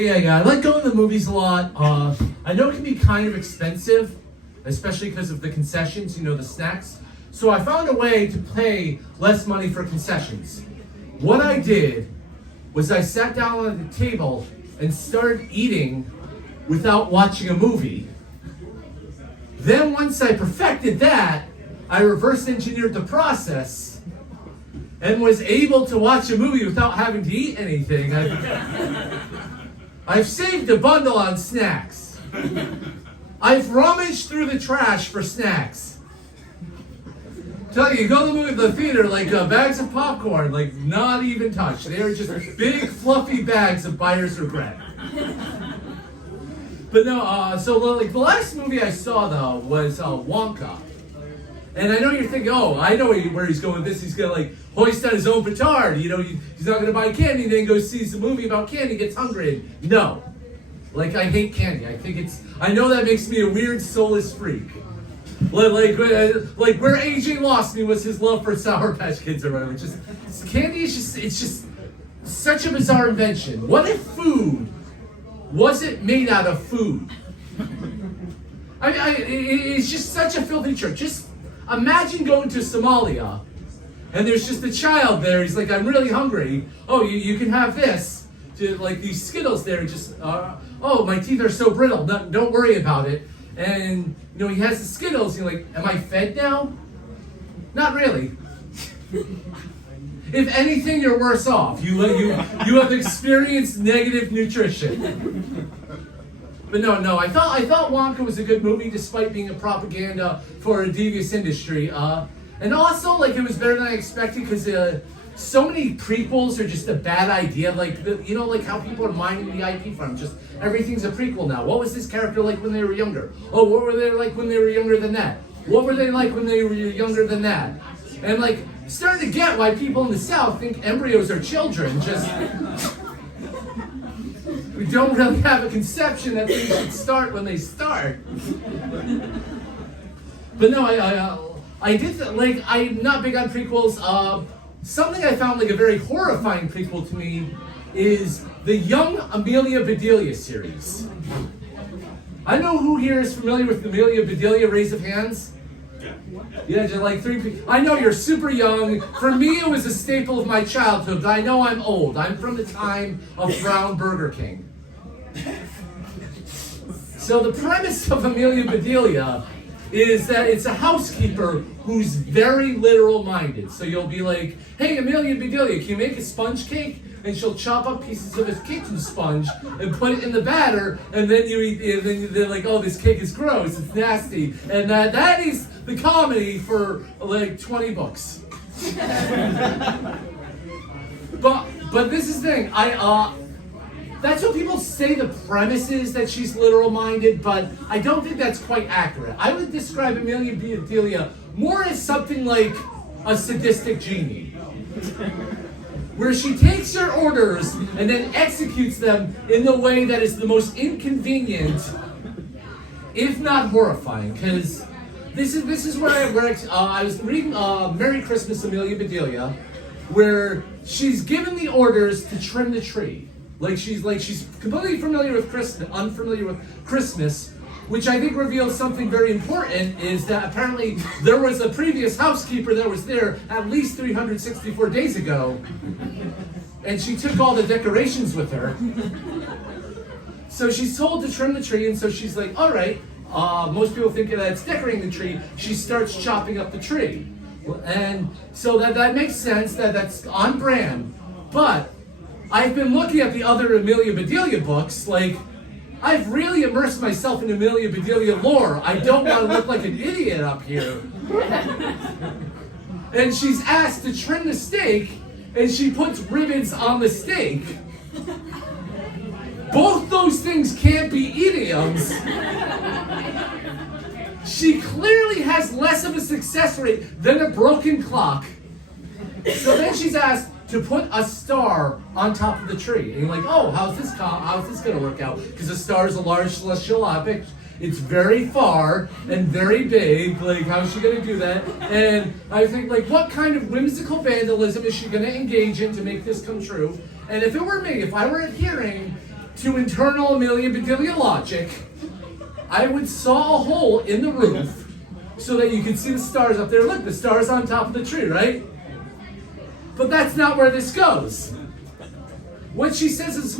Yeah. I like going to the movies a lot. I know it can be kind of expensive, especially because of the concessions, the snacks. So I found a way to pay less money for concessions. What I did was I sat down at the table and started eating without watching a movie. Then once I perfected that, I reverse engineered the process and was able to watch a movie without having to eat anything. I've saved a bundle on snacks. I've rummaged through the trash for snacks. Tell you go to the theater, bags of popcorn, not even touched. They are just big fluffy bags of buyer's regret. But no, the last movie I saw though was Wonka. And I know you're thinking, I know where he's going with this. He's gonna hoist on his own petard. He's not gonna buy candy, then go sees a movie about candy, gets hungry. No. I hate candy. I know that makes me a weird soulless freak. Where AJ lost me was his love for Sour Patch Kids or whatever. Candy is just such a bizarre invention. What if food wasn't made out of food? It's just such a filthy trick. Just imagine going to Somalia and there's just a child there. He's like, I'm really hungry. Oh, you can have this. These Skittles there, my teeth are so brittle. Don't worry about it. And he has the Skittles. You're like, am I fed now? Not really. If anything, you're worse off. You have experienced negative nutrition. But no. I thought Wonka was a good movie, despite being a propaganda for a devious industry. And also, it was better than I expected because so many prequels are just a bad idea. How people are mining the IP from. Just everything's a prequel now. What was this character like when they were younger? Oh, what were they like when they were younger than that? What were they like when they were younger than that? And starting to get why people in the South think embryos are children. We don't really have a conception that things should start when they start. But no, I did I'm not big on prequels. Something I found a very horrifying prequel to me is the Young Amelia Bedelia series. I know who here is familiar with Amelia Bedelia, raise of hands. Yeah, just 3 people. I know you're super young. For me, it was a staple of my childhood, but I know I'm old. I'm from the time of Brown Burger King. So the premise of Amelia Bedelia is that it's a housekeeper who's very literal-minded. So you'll be like, hey, Amelia Bedelia, can you make a sponge cake? And she'll chop up pieces of his kitchen sponge and put it in the batter, and then you eat it, and then they're like, oh, this cake is gross, it's nasty. And that is the comedy for 20 books. But this is the thing, that's what people say the premise is, that she's literal-minded, but I don't think that's quite accurate. I would describe Amelia Bedelia more as something like a sadistic genie, where she takes her orders and then executes them in the way that is the most inconvenient, if not horrifying. Because this is where I was reading Merry Christmas, Amelia Bedelia, where she's given the orders to trim the tree. She's completely unfamiliar with Christmas, which I think reveals something very important, is that apparently there was a previous housekeeper that was there at least 364 days ago, and she took all the decorations with her. So she's told to trim the tree, and so she's like, all right, most people think that it's decorating the tree. She starts chopping up the tree. And so that makes sense, that's on brand. But I've been looking at the other Amelia Bedelia books, I've really immersed myself in Amelia Bedelia lore. I don't want to look like an idiot up here. And she's asked to trim the steak, and she puts ribbons on the steak. Both those things can't be idioms. She clearly has less of a success rate than a broken clock. So then she's asked to put a star on top of the tree. And you're like, oh, how's this going to work out? Because a star is a large celestial object. It's very far and very big. How's she going to do that? And I think, what kind of whimsical vandalism is she going to engage in to make this come true? And if it were me, if I were adhering to internal Amelia Bedelia logic, I would saw a hole in the roof so that you could see the stars up there. Look, the stars on top of the tree, right? But that's not where this goes. What she says is,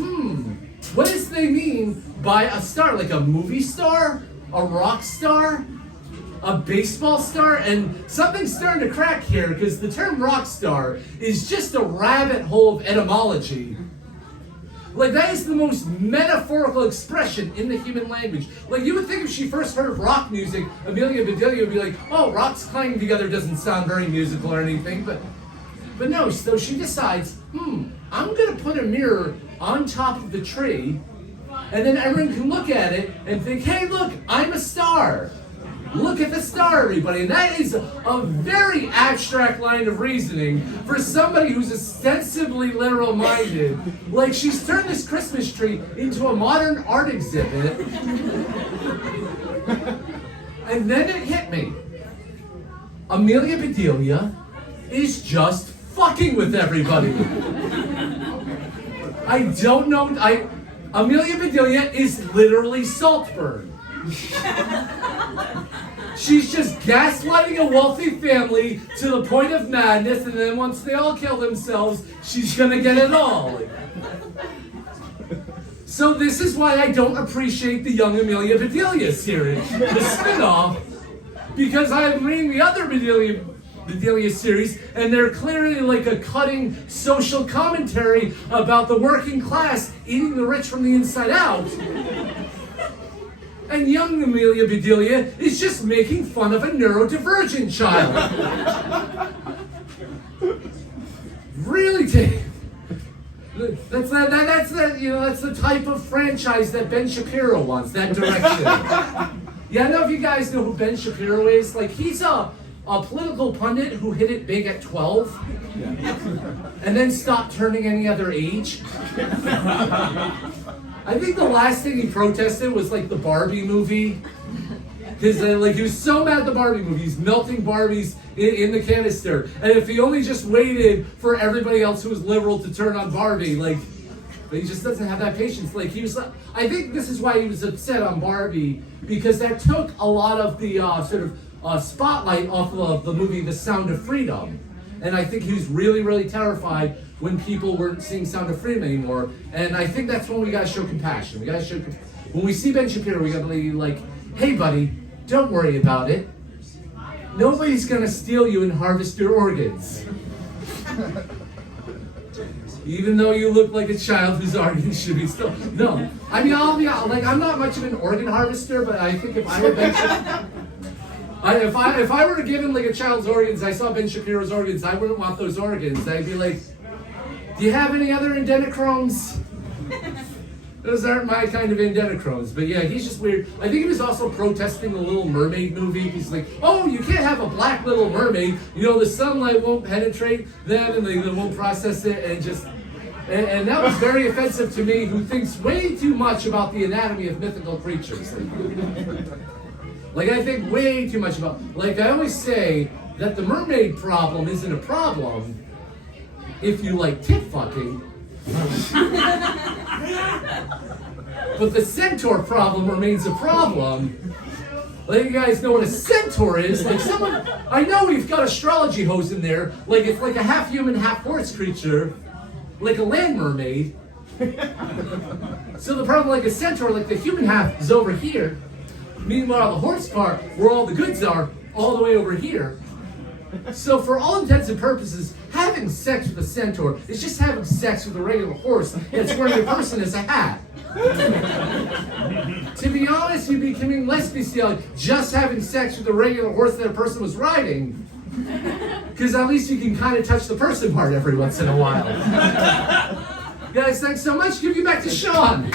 what does they mean by a star? Like a movie star? A rock star? A baseball star? And something's starting to crack here, because the term rock star is just a rabbit hole of etymology. Like, that is the most metaphorical expression in the human language. Like, you would think if she first heard of rock music, Amelia Bedelia would be like, oh, rocks clanging together doesn't sound very musical or anything. But no, so she decides, I'm going to put a mirror on top of the tree, and then everyone can look at it and think, hey, look, I'm a star. Look at the star, everybody. And that is a very abstract line of reasoning for somebody who's ostensibly literal-minded. Like, she's turned this Christmas tree into a modern art exhibit. And then it hit me. Amelia Bedelia is just fucking with everybody. I don't know. Amelia Bedelia is literally Saltburn. She's just gaslighting a wealthy family to the point of madness, and then once they all kill themselves, she's gonna get it all. So this is why I don't appreciate the Young Amelia Bedelia series, the spin-off, because I'm reading the other Bedelia series, and they're clearly like a cutting social commentary about the working class eating the rich from the inside out. And young Amelia Bedelia is just making fun of a neurodivergent child. Really, Dave? That's the type of franchise that Ben Shapiro wants, that direction. Yeah, I don't know if you guys know who Ben Shapiro is. Like, he's a political pundit who hit it big at 12 and then stopped turning any other age. I think the last thing he protested was like the Barbie movie. Because he was so mad at the Barbie movie, he's melting Barbies in the canister. And if he only just waited for everybody else who was liberal to turn on Barbie, but he just doesn't have that patience. I think this is why he was upset on Barbie, because that took a lot of the spotlight off of the movie The Sound of Freedom. And I think he was really, really terrified when people weren't seeing Sound of Freedom anymore. And I think that's when we gotta show compassion. When we see Ben Shapiro, we gotta be like, hey buddy, don't worry about it. Nobody's gonna steal you and harvest your organs. Even though you look like a child whose organs should be stolen. No, I mean, I'm not much of an organ harvester, but I think if I were Ben Shapiro, if I were given like a child's organs, I saw Ben Shapiro's organs, I wouldn't want those organs. I'd be like, do you have any other adenochromes? Those aren't my kind of adenochromes. But yeah, he's just weird. I think he was also protesting the Little Mermaid movie. He's like, oh, you can't have a black Little Mermaid. The sunlight won't penetrate them and they won't process it. And that was very offensive to me, who thinks way too much about the anatomy of mythical creatures. I think way too much about, I always say that the mermaid problem isn't a problem if you like tit fucking. But the centaur problem remains a problem. You guys know what a centaur is. I know we've got astrology hoes in there. It's like a half human, half horse creature. Like a land mermaid. So the problem, like a centaur, the human half is over here. Meanwhile, the horse part, where all the goods are, all the way over here. So for all intents and purposes, having sex with a centaur is just having sex with a regular horse that's wearing a person as a hat. To be honest, you'd be becoming less bestiality just having sex with a regular horse that a person was riding. Because at least you can kind of touch the person part every once in a while. Guys, thanks so much. Give you back to Sean.